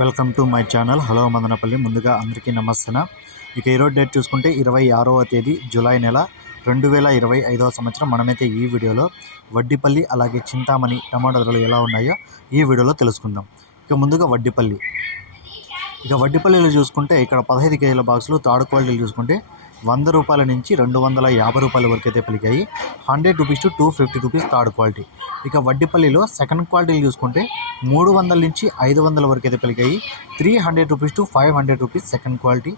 Welcome to my channel. Hello Madanapalle. ముందుగా అందరికీ నమస్తే ఇక ఈరోజు డేట్ చూసుకుంటే ఇరవై ఆరవ తేదీ జూలై నెల రెండు వేల ఇరవై ఐదవ సంవత్సరం. మనమైతే ఈ వీడియోలో వడ్డిపల్లి అలాగే చింతామణి టమాటా ధరలు ఎలా ఉన్నాయో ఈ వీడియోలో తెలుసుకుందాం. ఇక ముందుగా వడ్డిపల్లి. ఇక వడ్డిపల్లిలో చూసుకుంటే ఇక్కడ పదహైదు కేజీల బాక్సులు థర్డ్ క్వాలిటీలు చూసుకుంటే వంద రూపాయల నుంచి రెండు వందల యాభై రూపాయల వరకు అయితే పలికాయి. Hundred rupees to two fifty rupees third quality. ఇక వడ్డిపల్లిలో సెకండ్ క్వాలిటీలు చూసుకుంటే మూడు వందల నుంచి ఐదు వందల వరకు అయితే పలికాయి. Three hundred rupees to five hundred rupees second quality.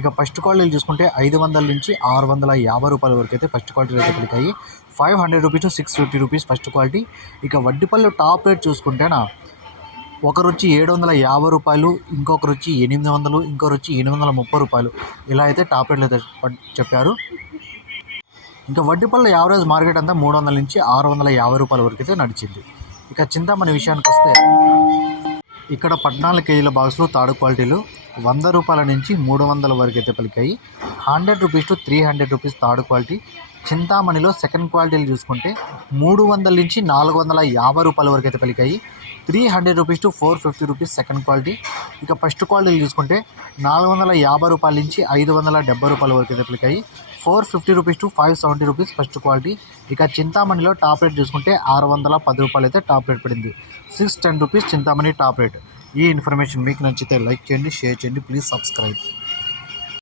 ఇక ఫస్ట్ క్వాలిటీలు చూసుకుంటే ఐదు వందల నుంచి ఆరు వందల యాభై రూపాయల వరకు అయితే ఫస్ట్ క్వాలిటీ అయితే పలికాయి. Five hundred rupees to six fifty rupees first quality. ఇక వడ్డిపల్లి టాప్ రేట్ చూసుకుంటేనా ఒకరు వచ్చి ఏడు వందల యాభై రూపాయలు ఇంకొకరు వచ్చి ఎనిమిది వందలు ఇంకొకరు వచ్చి ఎనిమిది వందల ముప్పై రూపాయలు. ఇలా అయితే టాప్ రేట్లు అయితే చెప్పారు. ఇంకా వడ్డీపల్లి యావరేజ్ మార్కెట్ అంతా మూడు వందల నుంచి ఆరు వందల యాభై రూపాయల వరకు అయితే నడిచింది. ఇక చింతామణి విషయానికి వస్తే ఇక్కడ పద్నాలుగు కేజీల బాక్సులు తాడు క్వాలిటీలు వంద రూపాయల నుంచి మూడు వందల వరకు అయితే పలికాయి. Hundred rupees to three hundred rupees third quality. చింతామణిలో second క్వాలిటీలు చూసుకుంటే మూడు వందల నుంచి నాలుగు వందల యాభై రూపాయల వరకు అయితే పలికాయి. Three hundred rupees to four fifty rupees second quality ఇక ఫస్ట్ క్వాలిటీలు చూసుకుంటే నాలుగు వందల యాభై రూపాయల నుంచి ఐదు వందల డెబ్బై రూపాయల వరకు అయితే అయ్యి four fifty rupees to five seventy rupees first quality ఇక చింతామణిలో టాప్ రేట్ చూసుకుంటే ఆరు వందల పది రూపాయలు అయితే టాప్ రేట్ పడింది. Six ten rupees Chintamani top rate ఈ ఇన్ఫర్మేషన్ మీకు నచ్చితే లైక్ చేయండి షేర్ చేయండి ప్లీజ్ సబ్స్క్రైబ్